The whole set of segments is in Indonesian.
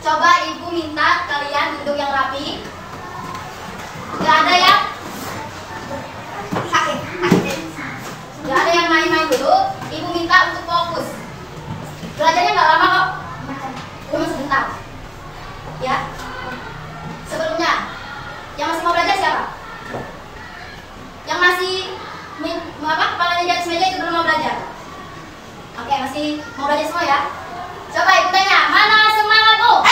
Coba ibu minta kalian duduk yang rapi. Gak ada yang sakit. Gak ada yang main-main dulu. Ibu minta untuk fokus. Belajarnya gak lama kok. Cuma sebentar. Ya. Sebelumnya, yang masih mau belajar siapa? Yang masih kepalanya di atas meja itu belum mau belajar. Oke, masih mau belajar semua ya. Coba ibu tanya, mana semangatmu?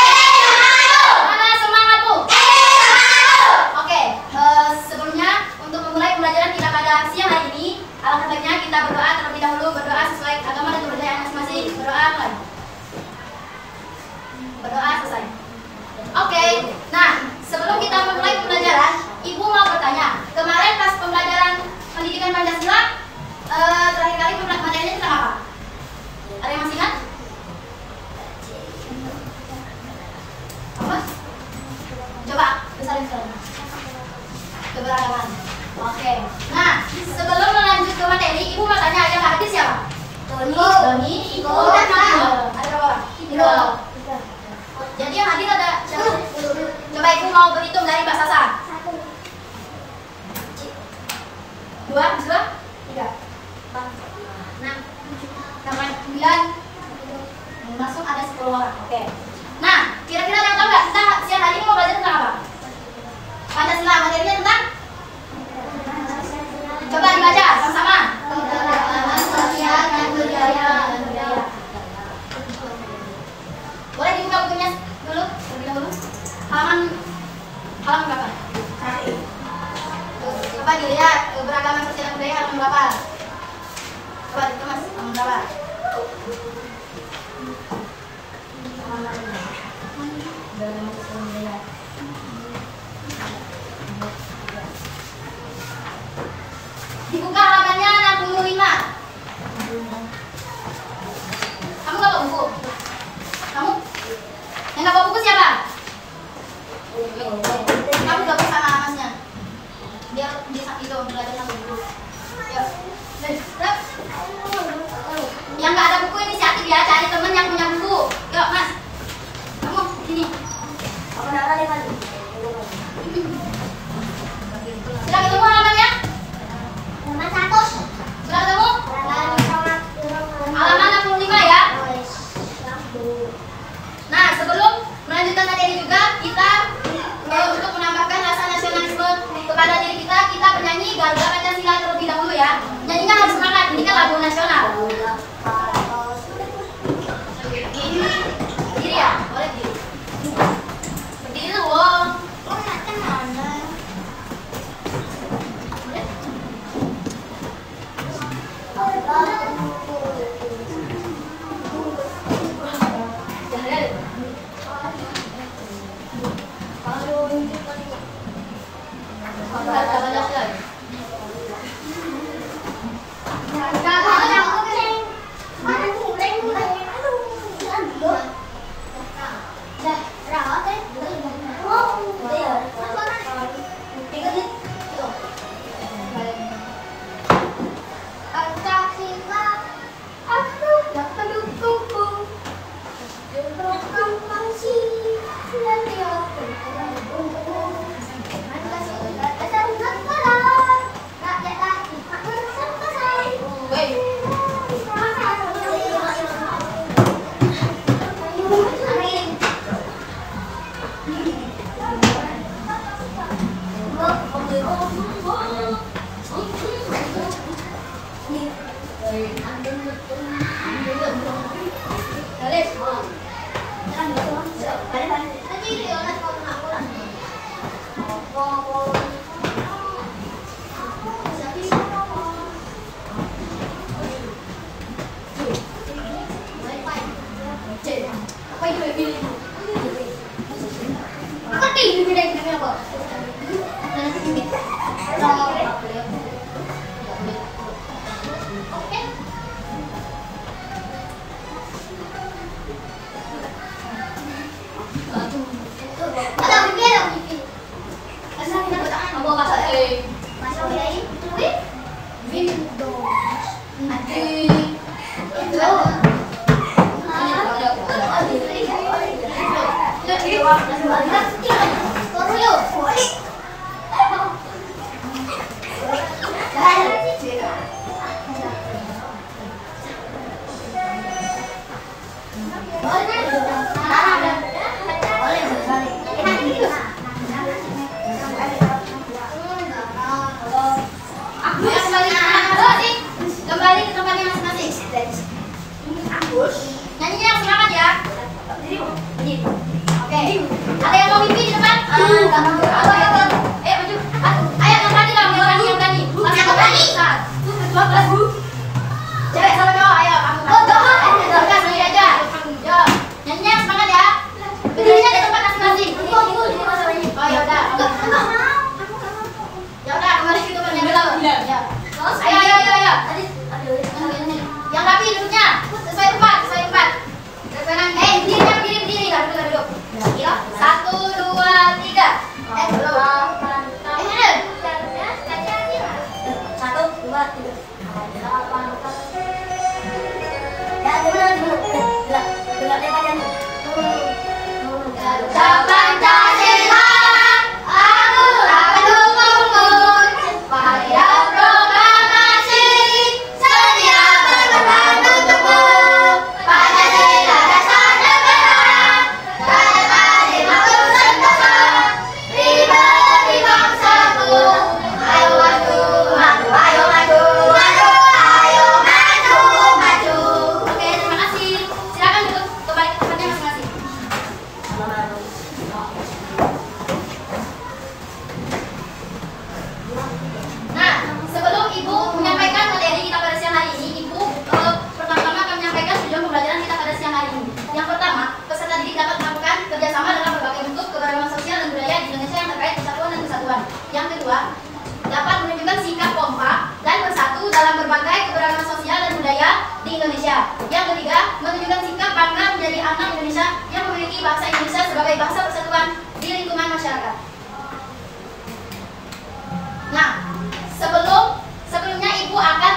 Mana semangatmu? Oke, sebelumnya untuk memulai pembelajaran kita pada siang hari ini, alangkah baiknya kita berdoa terlebih dahulu, berdoa sesuai agama dan kepercayaan masing-masing. Berdoa mulai. Berdoa selesai. Oke, nah sebelum kita memulai pembelajaran, ibu mau bertanya. Kemarin pas pembelajaran pendidikan Pancasila, terakhir kali materinya tentang apa? Ada yang masih ingat? Apa? Coba besarin sekarang. Keberagaman. Oke. Nah, sebelum melanjut ke materi, ibu mau tanya yang hadir siapa? Doni, Iko, dan ada berapa orang? 3. Jadi yang hadir ada siapa? Coba ibu mau berhitung dari Mbak Sasa. 2, 3, 4, 5, 6, 9, masuk ada 10 orang. Oke. Nah, kira-kira ada yang tahu nggak kita siang hari ini mau belajar tentang apa? Pancasila, materinya tentang? Coba dibaca sama-sama. Keberagaman sosial dan budaya. Boleh dibuka bukunya dulu, terlebih dahulu. Halaman berapa? Coba dilihat keberagaman sosial dan budaya halaman berapa? Coba dikemas halaman berapa? Dibuka halamannya 65. Kamu gak bawa buku? Kamu? Yang gak bawa buku siapa? Kamu gabung sama Amasnya. Dia itu belajar sama buku. Yuk. Yang gak ada buku inisiatif ya, cari temen yang punya buku. Yuk Mas, kamu sini. Sudah ketemu halamannya? Halaman 1. Sudah ketemu? Halaman 65 ya. Nah, sebelum melanjutkan materi juga, kita untuk menambahkan rasa nasionalisme kepada diri kita bernyanyi Garuda Pancasila terlebih dahulu ya. Nyanyinya harus semangat, ini kan lagu nasional. Berdiri ya? Boleh berdiri. Berdiri tuh, wow. Kembali ke tempatnya masing-masing. Nyanyinya yang semangat ya. Oke. Ada yang mau mimpi di depan? Ayo maju. Ayo yang berani lah, yang berani. Yang berani. Satu, dua, tiga. Cewek sama cowok, ayo kamu. Udah sendiri aja. Yo. Nyanyinya yang semangat ya. Berdirinya di tempat masing-masing. Oh ya udah. Ya udah, kembali ke tempatnya dulu. Ya. Ayo. Yang rapi duduknya sesuai tempat. Berdiri. Duduk. Satu, dua, tiga. Belum. Satu, dua, tiga. Pancasila, akulah pendukungmu. Pada proklamasi sedia berkorban untukmu. Pancasila dasar negara, dapat makhluk sentosa. Pribadi bangsaku, ayo maju. Oke, terima kasih. Silakan duduk kembali ke tempatnya masing-masing. Nah, sebelum Ibu menyampaikan materi kita pada siang hari ini, Ibu pertama-tama akan menyampaikan tujuan pembelajaran kita pada siang hari ini. Yang pertama, peserta didik dapat melakukan kerjasama dalam berbagai bentuk keberagaman sosial dan budaya di Indonesia yang terkait persatuan dan kesatuan. Yang kedua, dapat menunjukkan sikap kompak dan bersatu dalam berbagai keberagaman sosial dan budaya di Indonesia. Yang ketiga, menunjukkan sikap bangga menjadi anak Indonesia yang memiliki bahasa Indonesia sebagai bahasa persatuan di lingkungan masyarakat. Nah, sebelumnya Ibu akan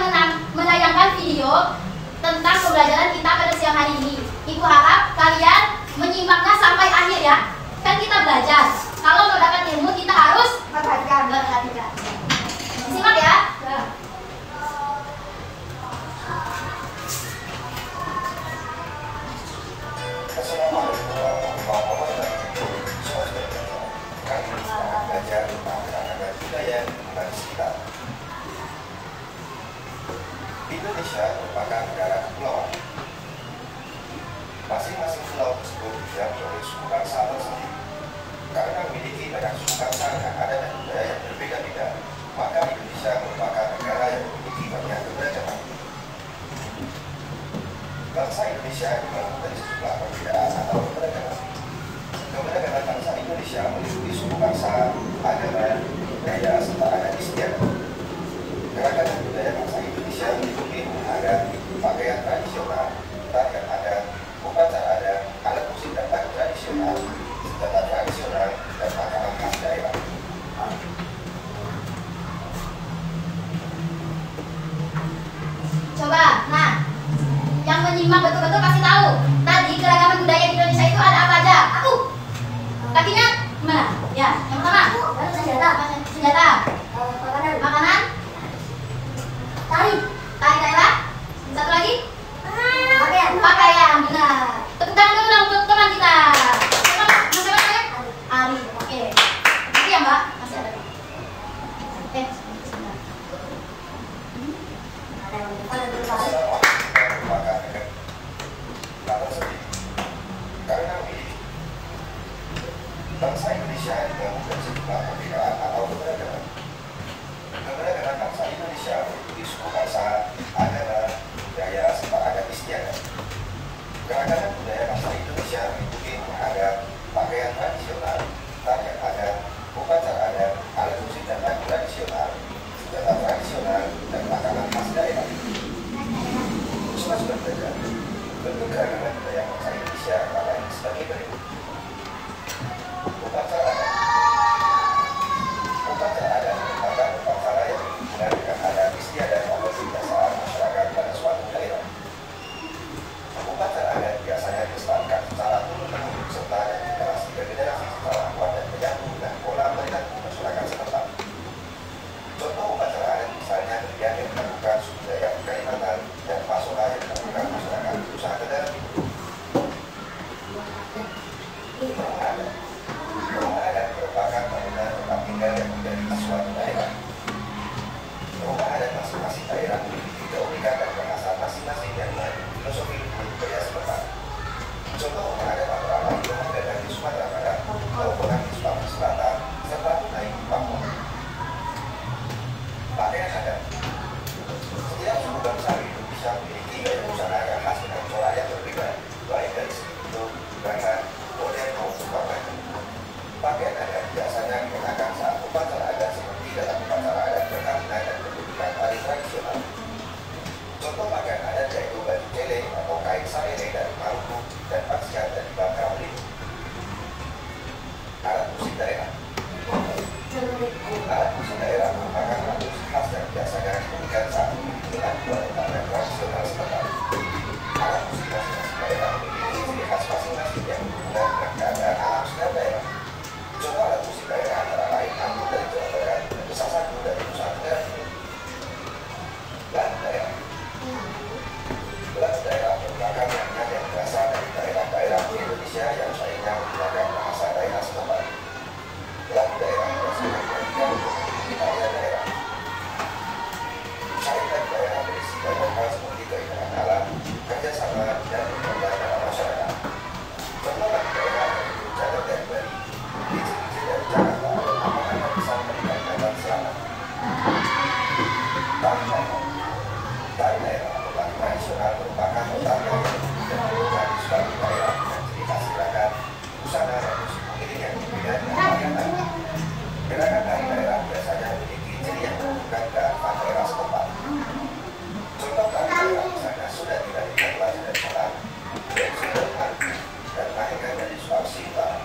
menayangkan video tentang pembelajaran kita pada siang hari ini. Ibu harap kalian menyimaknya sampai akhir ya. Kan kita belajar. Kalau mau dapat ilmu kita harus perhatikan. Simak ya. Assalamualaikum warahmatullahi wabarakatuh. Kami akan belajar tentang keragaman budaya lingkungan sekitar. Indonesia merupakan negara kepulauan. Masing-masing pulau tersebut didiami oleh suku bangsa tersendiri. Karena memiliki banyak suku bangsa yang ada dan budaya yang berbeda-beda, maka Indonesia merupakan negara yang memiliki banyak keberagaman. Bangsa Indonesia dibangun dari sejumlah perbedaan atau keberagaman. Keberagaman bangsa Indonesia meliputi suku bangsa, agama, budaya, serta adat istiadat. Keragaman budaya bangsa Indonesia meliputi adat, pakaian tradisional, tarian adat, upacara adat, alat musik dan lagu tradisional, senjata tradisional, dan makanan khas daerah. Coba, nah, yang menyimak betul-betul pasti tahu. Tadi keragaman budaya di Indonesia itu ada apa aja? Aku. Kakinya gimana? Ya, yang pertama. Senjata. Makanan. Tari daerah. Satu lagi. Pakaian. Benar. Tepuk tangan dulu dong untuk teman kita. Siapa namanya? Ari. Oke. Lagi ya Mbak? Masih ada. Bangsa Indonesia dibangun dari sejumlah perbedaan atau keberagaman. Keberagaman bangsa Indonesia meliputi suku bangsa, agama, budaya, serta adat istiadat. Keragaman budaya bangsa Indonesia meliputi adat, pakaian tradisional, tarian adat, upacara adat, alat musik dan lagu tradisional, senjata tradisional, dan makanan khas daerah. Sudah belajar, bentuk keragaman budaya bangsa Indonesia adalah sebagai berikut. Upacara adat merupakan upacara yang berhubungan dengan adat istiadat atau kebiasaan masyarakat pada suatu daerah. Upacara adat biasanya dilestarikan secara turun-temurun serta dari generasi ke generasi. Rumah adat merupakan bangunan tempat tinggal yang menjadi suatu daerah. Rumah adat masing-masing daerah memiliki keunikan dan bahasa masing-masing yang mengandung filosofi budaya setempat. Contoh rumah adat beberapa di rumah adat di Sumatera Barat, Labuan di Sulawesi Selatan, serta Tunai di Papua. Pakaian adat. Setiap suku bangsa di Indonesia memiliki gaya busana yang khas dengan corak yang berbeda, baik dari segi bentuk, bahan, model maupun warna. Pakaian adat biasanya dikenakan saat upacara adat seperti dalam upacara adat perkawinan dan pendidikan tari tradisional. Contoh pakaian adat yaitu baju cele atau kain sarele dari Maluku dan pakaian dari Bangka Belitung. Alat musik daerah. Alat musik daerah merupakan alat musik khas yang biasanya digunakan saat mengiringi lagu tarian tradisional setempat. Alat musik masing-masing daerah memiliki ciri khas masing-masing yang berhubungan dengan keadaan alam sekitar daerah. Contoh alat musik daerah antara lain angklung dari Jawa Barat dan Sasagu dari Nusa Tenggara Timur. Lagu daerah. Lagu daerah merupakan nyanyian yang berasal dari daerah-daerah di Indonesia yang lainnya menggunakan bahasa daerah setempat. Lagu daerah berdasarkan pendidikan memiliki karya daerah. Syair lagu daerah berisi banyak hal seperti keindahan alam, kerjasama, dan perbedaan dalam masyarakat. Contoh lagu daerah yaitu Jagat dari Bali, Biji-biji dari Jakarta, Apakah Anda bisa memberikan kata selamat? Tari daerah. Tari daerah atau tari tradisional merupakan tari yang dilakukan di suatu daerah dengan ciri khas gerakan, busana, dan musik pengiring yang berbeda dengan tarian lain. Gerakan tari daerah biasanya memiliki ciri yang menunjukkan kearifan daerah setempat. Contoh tari daerah misalnya sudah tidak dari Selatan, dan sudah Maluku, dan Mahega dari Sulawesi Utara.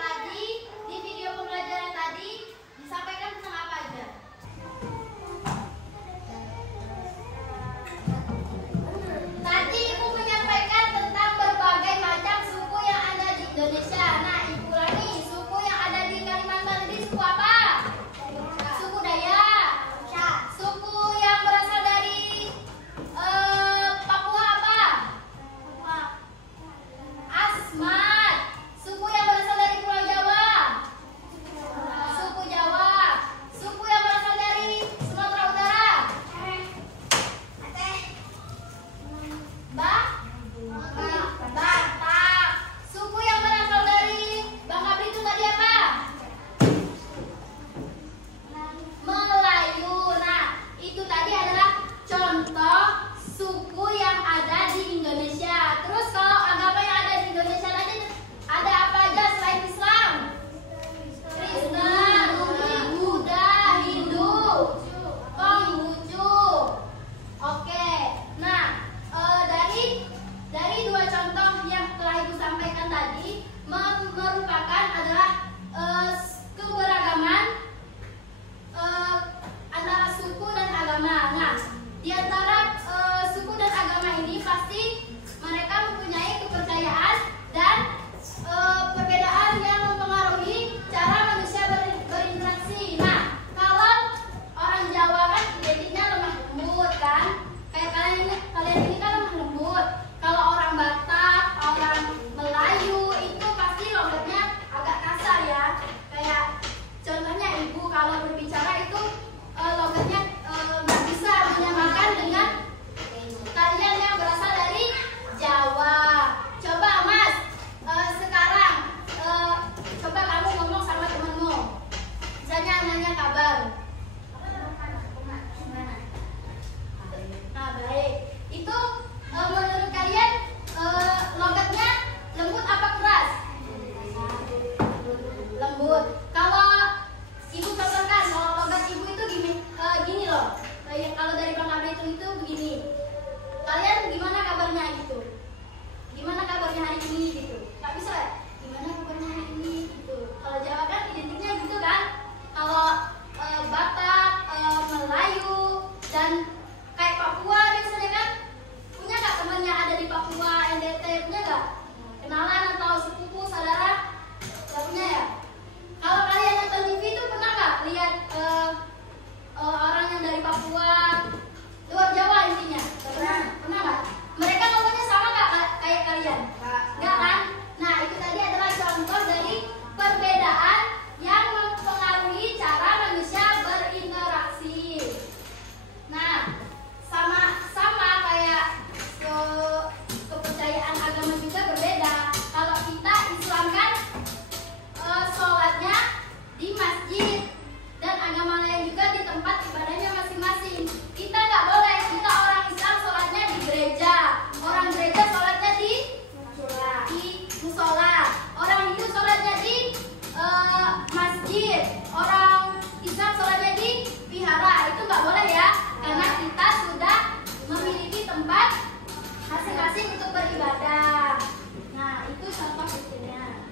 Tadi di video pembelajaran tadi disampaikan tentang apa aja? Tadi Ibu menyampaikan tentang berbagai macam suku yang ada di Indonesia. Nah, Ibu ulangi, suku yang ada di Kalimantan ini suku apa? Suku Dayak. Suku yang berasal dari Papua apa? Asmat. Suku yang berasal dari Pulau Jawa. Suku Jawa. Suku yang berasal dari Sumatera Utara. Batak. Suku yang berasal dari Bangka Belitung tadi apa? nggak boleh ya, karena kita sudah memiliki tempat masing-masing untuk beribadah. Nah, itu contoh kecilnya.